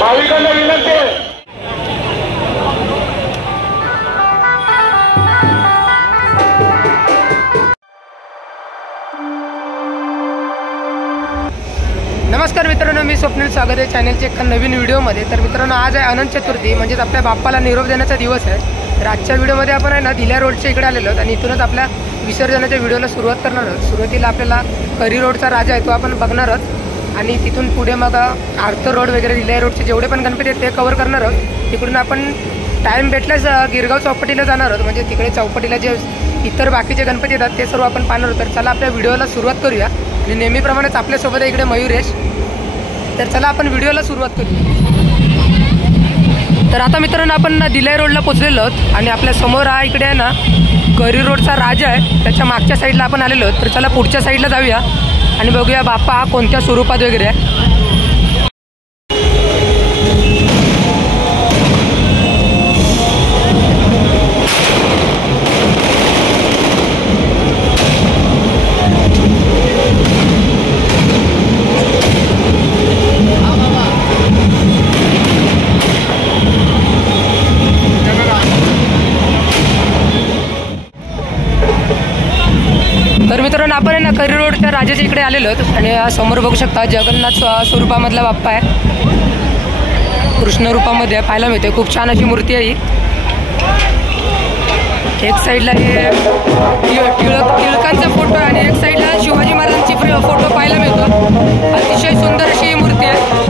भाविकांना विनंती आहे। नमस्कार मित्रांनो, मी स्वप्नील स्वागत आहे चॅनलच्या एका नवीन व्हिडिओमध्ये। तर मित्रांनो, आज आहे अनंत चतुर्थी, म्हणजेच आपल्या बाप्पाला निरोप देण्याचा दिवस आहे। तर आजच्या व्हिडिओमध्ये आपण आहे ना दिल्या रोडच्या इकडे आलेलो आहोत आणि इथूनच आपल्या विसर्जनाच्या व्हिडिओला सुरुवात करणार आहोत। सुरुवातीला आपल्याला करी रोडचा राजा आहे तो आपण बघणार आहोत आणि तिथून पुढे मग आर्थर रोड वगैरे दिल्या रोडचे जेवढे पण गणपती आहेत ते कव्हर करणार आहोत। तिकडून आपण टाईम भेटल्यास गिरगाव चौपाटीला जाणार आहोत, म्हणजे तिकडे चौपाटीला जे इतर बाकीचे गणपती येतात ते सर्व आपण पाहणार आहोत। तर चला आपल्या व्हिडिओला सुरुवात करूया आणि नेहमीप्रमाणेच आपल्यासोबत आहे इकडे मयुरेश। तर चला आपण व्हिडिओला सुरुवात करूया। तर आता मित्रांनो, आपण दिल्या रोडला पोहोचलेलो आहोत आणि आपल्या समोर हा इकडे आहे ना करी रोडचा राजा आहे, त्याच्या मागच्या साईडला आपण आलेलो आहोत। तर चला पुढच्या साईडला जाऊया आणि बघूया बाप्पा हा कोणत्या स्वरूपात वगैरे आहे। तर मित्रांनो, आपण ना करी रोडच्या राजाच्या इकडे आलेलो आहोत आणि समोर बघू शकता जगन्नाथ स्वरूपामधला बाप्पा आहे, कृष्ण रूपामध्ये पाहायला मिळते। खूप छान अशी मूर्ती आहे ही। एक साईडला हे टिळकांचा फोटो आहे आणि एक साईडला शिवाजी महाराजांची फोटो पाहायला मिळतो। अतिशय सुंदर अशी ही मूर्ती आहे।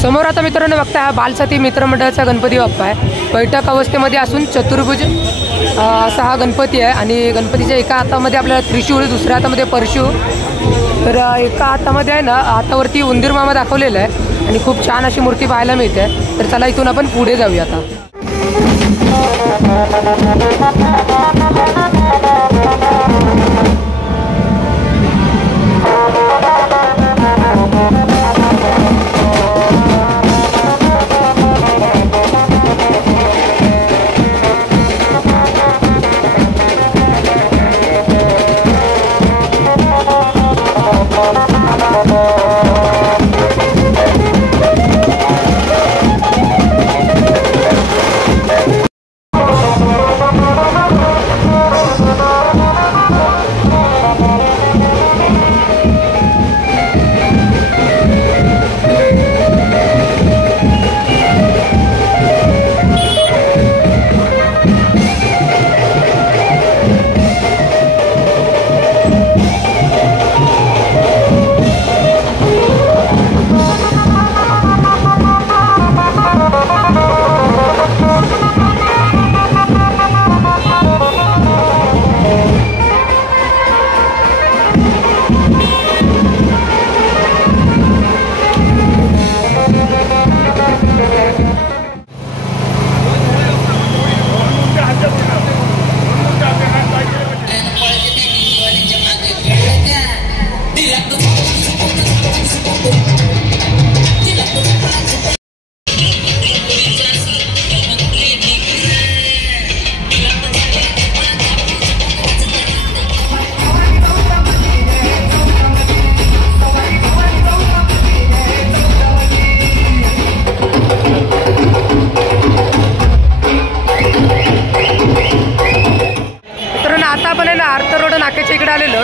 समोर आता मित्रांनो बघता हा बालसाती मित्रमंडळाचा गणपती बाप्पा आहे, बैठक अवस्थेमध्ये असून चतुर्भुज असा हा गणपती आहे आणि गणपतीच्या एका हातामध्ये आपल्याला त्रिशूळ, दुसऱ्या हातामध्ये परशू, तर एका हातामध्ये आहे ना हातावरती उंदीर मामा दाखवलेला आहे आणि खूप छान अशी मूर्ती पाहायला मिळते। तर चला इथून आपण पुढे जाऊया आता।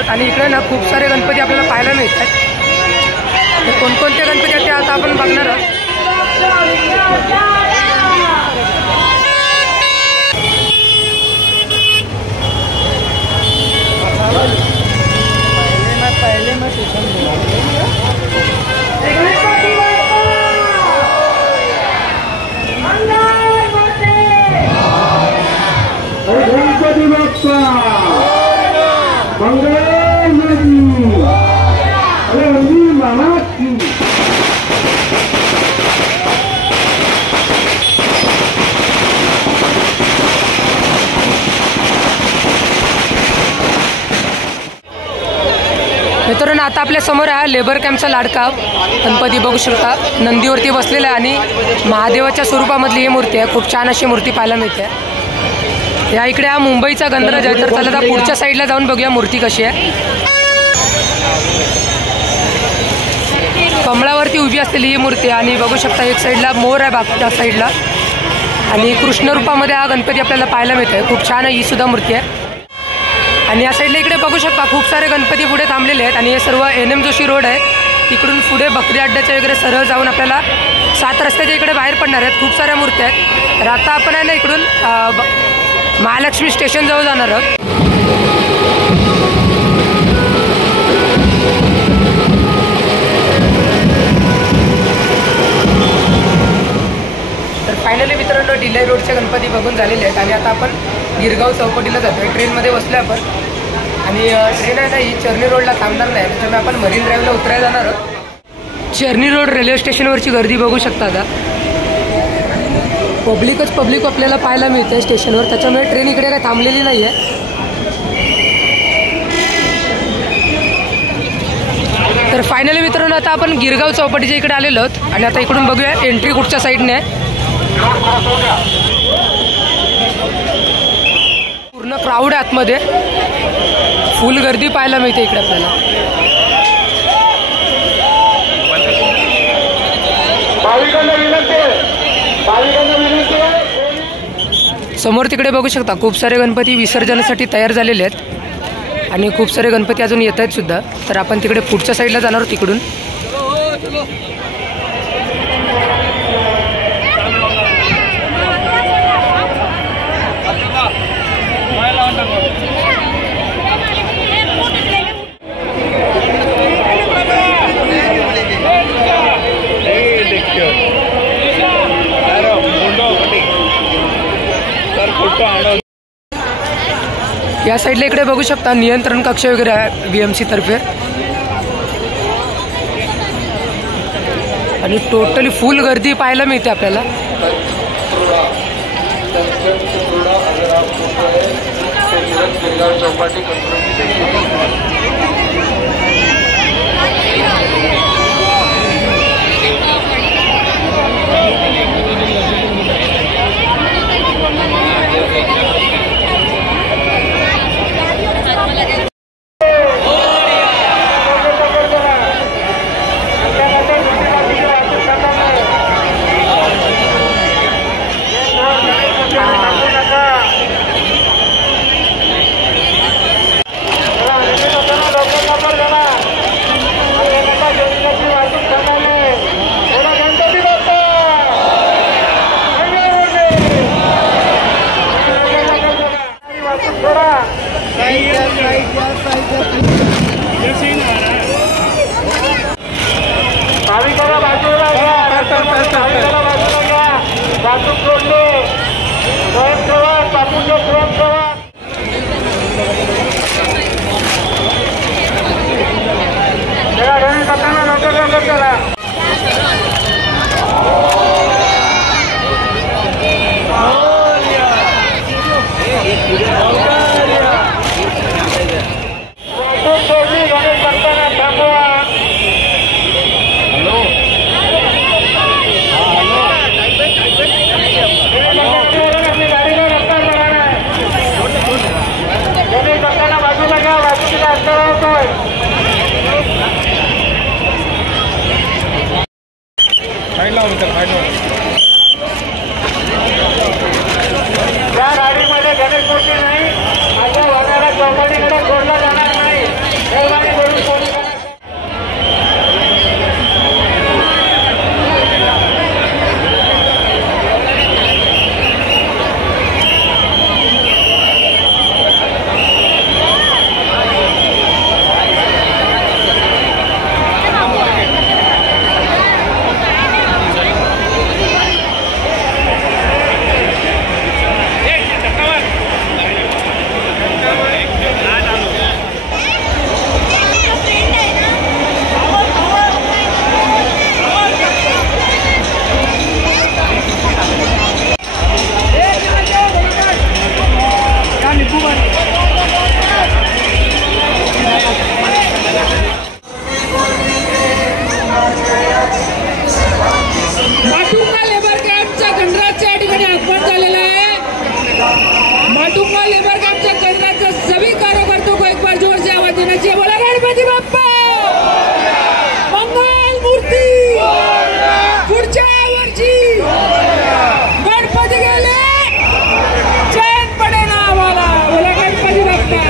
आणि इकडे ना खूप सारे गणपती आपल्याला पाहायला मिळतात। कोणकोणते गणपती आहेत ते आता आपण बघणार आहोत। गणपती बाप्पा मित्रांनो, आता आपल्या समोर आहे लेबर कॅम्पचा लाडका गणपती बघू शकता, नंदीवरती बसलेला आहे आणि महादेवाच्या स्वरूपामधली ही मूर्ती आहे। खूप छान अशी मूर्ती पाहायला मिळते। या इकडे हा मुंबईचा गणराज आहे. तर चला आता पुढच्या साईडला जाऊन बघूया मूर्ती कशी आहे. कमळावरती उभी असलेली ही मूर्ती आणि बघू शकता एक साईडला मोर आहे बागच्या साईडला आणि कृष्ण रूपामध्ये हा गणपती आपल्याला पाहायला मिळतोय. खूप छान आहे ही सुद्धा मूर्ती आहे. आणि या साईडला इकडे बघू शकता खूप सारे गणपती पुढे थांबलेले आहेत आणि हे सर्व NM जोशी रोड आहे. तिकडून पुढे बकरी अड्ड्याच्या वगैरे सरळ जाऊन आपल्याला 7 रस्त्याच्या इकडे बाहेर पडणार आहेत. खूप साऱ्या मूर्त्या आहेत. तर आता आपण आहे ना इकडून महालक्ष्मी स्टेशनजवळ जाणार आहोत. तर फायनली मित्रांनो डिलाई रोडचे गणपती बघून झालेले आहेत आणि आता आपण गिरगाव चौपाटीला जातोय. ट्रेनमध्ये बसलो आपण आणि ट्रेन आहे ना ही चर्नी रोडला थांबणार नाही, त्याच्यामुळे आपण मरीन ड्राईव्हला उतरायला जाणार आहोत. चर्नी रोड रेल्वे स्टेशनवरची गर्दी बघू शकता. आता पब्लिक आपल्याला पाहायला मिळते स्टेशनवर, त्याच्यामुळे ट्रेन इकडे काही थांबलेली नाही आहे. तर फायनली मित्रांनो आता आपण गिरगाव चौपाटीच्या इकडे आलेलो आहोत आणि आता इकडून बघूया एंट्री कुठच्या साईडने आहे. पूर्ण क्राऊड आहे आतमध्ये, फुल गर्दी पाहायला मिळते इकडे आपल्याला. समोर तिकडे बघू शकता खूप सारे गणपती विसर्जनासाठी तयार झालेले आहेत आणि खूप सारे गणपती अजून येत आहेत सुद्धा. तर आपण तिकडे पुढच्या साईडला जाणार आहोत तिकडून. या साईडला इकडे बघू शकता नियंत्रण कक्ष वगैरे आहे BMC तर्फे आणि टोटली फुल गर्दी पाहायला मिळते आपल्याला. या गाडीमध्ये गणेश मूर्ती नाही, माझ्या वडाला चौपाटीकडे सोडला जाणार नाही. लेबर कॅम्पच्या गणराजच्या ठिकाणी आगमन झालेलं आहे. भाटुंगा लेबर कैंपच्या केंद्राचे सभी कार्यकर्त्यों को एक बार जोर से आवाज देना चाहिए। बोला गणपती बाप्पा मंगल मूर्ती पुढच्या वर्षी गणपती गेले चैन पडे ना आम्हाला। बोला गणपती बाप्पा।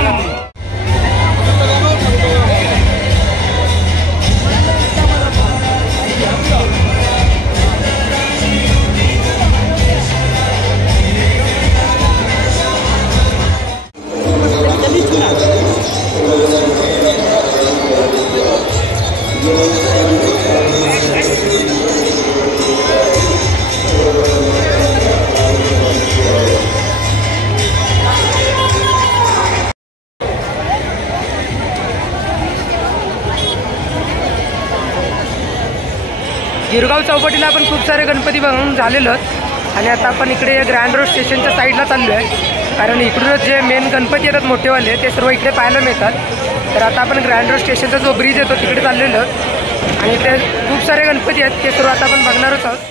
गिरगाव चौपाटीला आपण खूप सारे गणपती बघून झालेलो आहोत आणि आता आपण इकडे ग्रँड रोड स्टेशनच्या साईडला चाललो आहे, कारण इकडूनच जे मेन गणपती येतात मोठेवाले ते सर्व इकडे पाहायला मिळतात। तर आता आपण ग्रँड रोड स्टेशनचा जो ब्रिज येतो तिकडे चाललेलो आहोत आणि इथे खूप सारे गणपती आहेत, ते सर्व आता आपण बघणारच आहोत।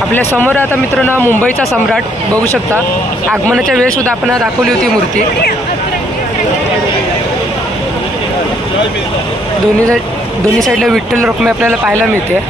आपल्या समोर आता मित्रांनो मुंबईचा सम्राट बघू शकता। आगमनाच्या वेळेस सुद्धा आपण दाखवली होती मूर्ती। दोन्ही साईडला विठ्ठल रखुमाई आपल्याला पाहायला मिळते।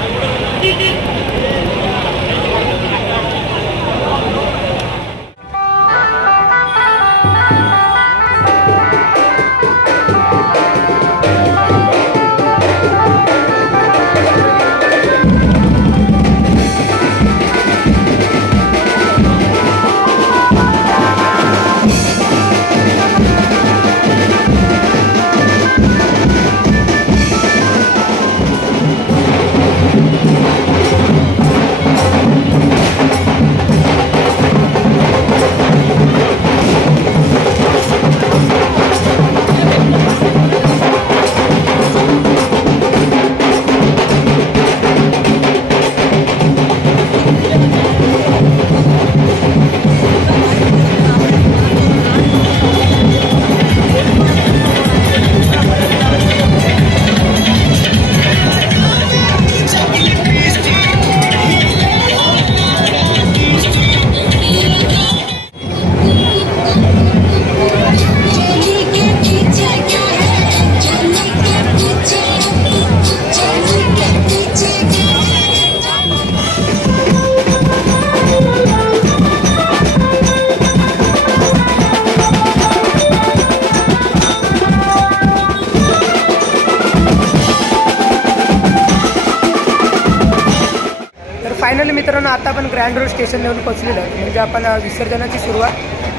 फायनली मित्रांनो आता आपण ग्रँड रोड स्टेशन लेवल पोहोचलेलो आहे। म्हणजे आपण विसर्जनाची सुरुवात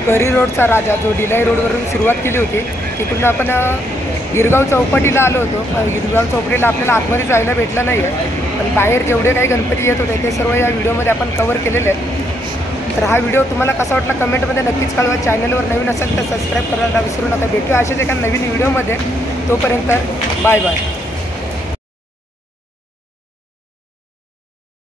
करी रोडचा राजा जो डिलाई रोडवरून सुरुवात केली होती तिकडून आपण गिरगाव चौपाटीला आलो होतो। गिरगाव चौपाटीला आपल्याला आतमध्ये जायला भेटलं नाही आहे, पण बाहेर जेवढे काही गणपती येत होते ते सर्व या व्हिडिओमध्ये आपण कव्हर केलेले आहेत। तर हा व्हिडिओ तुम्हाला कसा वाटला कमेंटमध्ये नक्कीच कळवा। चॅनलवर नवीन असेल तर सबस्क्राईब करायला विसरू नका। भेटूया अशाच एका नवीन व्हिडिओमध्ये, तोपर्यंत बाय बाय।